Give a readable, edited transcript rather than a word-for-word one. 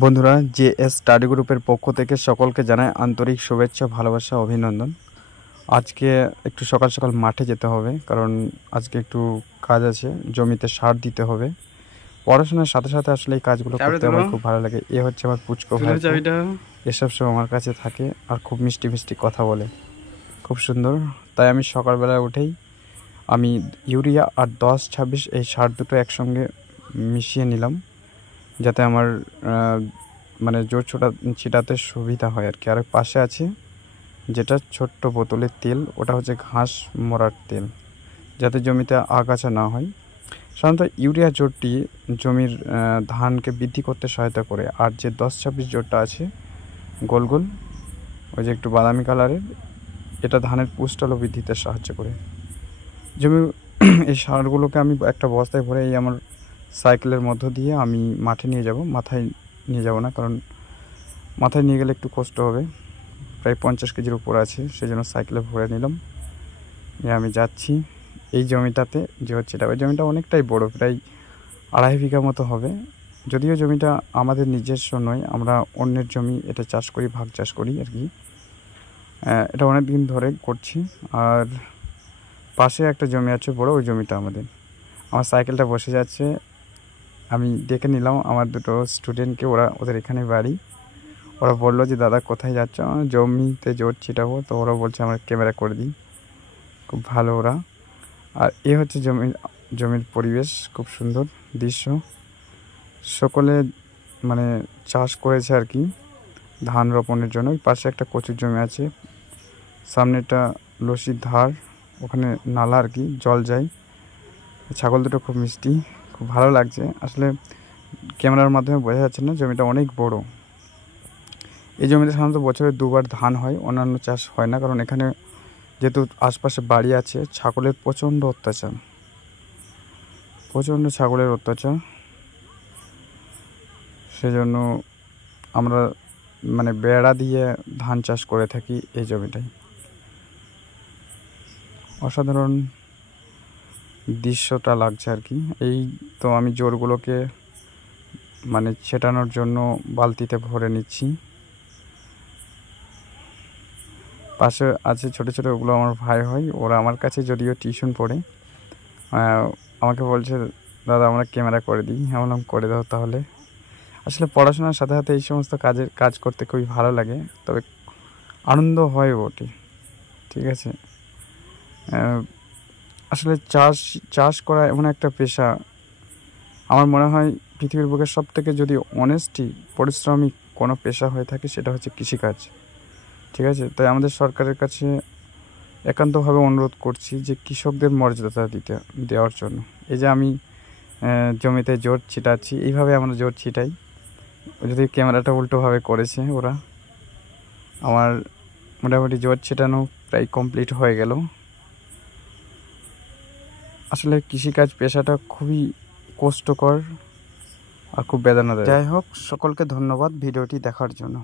বন্ধুরা, JS study গ্রুপের পক্ষ থেকে সকলকে জানাই আন্তরিক শুভেচ্ছা, ভালোবাসা, অভিনন্দন। আজকে একটু সকাল সকাল মাঠে যেতে হবে, কারণ আজকে একটু কাজ আছে, জমিতে সার দিতে হবে। পড়াশোনার সাথে সাথে আসলে এই কাজগুলো করতে আমার খুব ভালো লাগে। এ হচ্ছে আমার পুচকো ভাই, এসব সময় আমার কাছে থাকে আর খুব মিষ্টি মিষ্টি কথা বলে, খুব সুন্দর। তাই আমি সকালবেলা উঠেই আমি ইউরিয়া আর 10-26 এই সার দুটো একসঙ্গে মিশিয়ে নিলাম, যাতে আমার মানে জোর ছিটাতে সুবিধা হয় আর কি। আর পাশে আছে যেটা ছোট্ট বোতলের তেল, ওটা হচ্ছে ঘাস মরার তেল, যাতে জমিতে আগাছা না হয়। সাধারণত ইউরিয়া জোরটি জমির ধানকে বৃদ্ধি করতে সহায়তা করে, আর যে 10-26 জোরটা আছে গোল গোল, ওই যে একটু বাদামি কালারের, এটা ধানের পুষ্টালো বৃদ্ধিতে সাহায্য করে। জমি এই সারগুলোকে আমি একটা বস্তায় ভরে এই আমার সাইকেলের মধ্য দিয়ে আমি মাঠে নিয়ে যাব। মাথায় নিয়ে যাব না, কারণ মাথায় নিয়ে গেলে একটু কষ্ট হবে। প্রায় 50 কেজির উপর আছে, সেই জন্য সাইকেলে ভরে নিলাম। আমি যাচ্ছি এই জমিটাতে, যে হচ্ছে এটা, ওই জমিটা অনেকটাই বড়, প্রায় 2.5 বিঘা মতো হবে। যদিও জমিটা আমাদের নিজস্ব নয়, আমরা অন্যের জমি এটা চাষ করি, ভাগ চাষ করি আর কি। এটা অনেক দিন ধরে করছি। আর পাশে একটা জমি আছে বড়, ওই জমিটা আমাদের। আমার সাইকেলটা বসে যাচ্ছে, আমি ডেকে নিলাম আমার দুটো স্টুডেন্টকে, ওদের এখানে বাড়ি। ওরা বললো যে দাদা কোথায় যাচ্ছ? জমিতে জোর ছিটাবো। তো ওরা বলছে আমার ক্যামেরা করে দিই, খুব ভালো ওরা। আর এ হচ্ছে জমির পরিবেশ, খুব সুন্দর দৃশ্য। সকলে মানে চাষ করেছে আর কি ধান রোপণের জন্য। ওই পাশে একটা কচুর জমি আছে, সামনেটা লসির ধার, ওখানে নালা আর কি, জল যায়। ছাগল দুটো খুব মিষ্টি, খুব ভালো লাগছে। আসলে ক্যামেরার মাধ্যমে বোঝা যাচ্ছে না, জমিটা অনেক বড়। এই জমিতে সাধারণত বছরে 2বার ধান হয়, অন্যান্য চাষ হয় না, কারণ এখানে যেহেতু আশপাশে বাড়ি আছে, ছাগলের প্রচণ্ড অত্যাচার, প্রচণ্ড ছাগলের অত্যাচার। সেজন্য আমরা মানে বেড়া দিয়ে ধান চাষ করে থাকি এই জমিটাই। অসাধারণ দৃশ্যটা লাগছে আর কি। এই তো আমি জোরগুলোকে মানে ছেটানোর জন্য বালতিতে ভরে নিচ্ছি। পাশে আছে ছোটো ছোটো, ওগুলো আমার ভাই হয়, ওরা আমার কাছে যদিও টিউশন পড়ে। আমাকে বলছে দাদা আমরা ক্যামেরা করে দিই, আমি বললাম করে দাও তাহলে। আসলে পড়াশোনার সাথে সাথে এই সমস্ত কাজ করতে খুবই ভালো লাগে, তবে আনন্দ হয় বটে, ঠিক আছে। আসলে চাষ করা এমন একটা পেশা, আমার মনে হয় পৃথিবীর বুকে সব থেকে যদি অনেস্টি পরিশ্রমী কোনো পেশা হয়ে থাকে, সেটা হচ্ছে কৃষিকাজ, ঠিক আছে। তাই আমাদের সরকারের কাছে একান্তভাবে অনুরোধ করছি যে কৃষকদের মর্যাদা দেওয়ার জন্য। এই যে আমি জমিতে জোর ছিটাচ্ছি, এইভাবে আমরা জোর ছিটাই। যদি ক্যামেরাটা উল্টোভাবে করেছে ওরা। আমার মোটামুটি জোর ছিটানো প্রায় কমপ্লিট হয়ে গেল। আসলে কৃষিকাজ পেশাটা খুবই কষ্টকর আর খুব বেদনাদায়ক। যাই হোক, সকলকে ধন্যবাদ ভিডিওটি দেখার জন্য।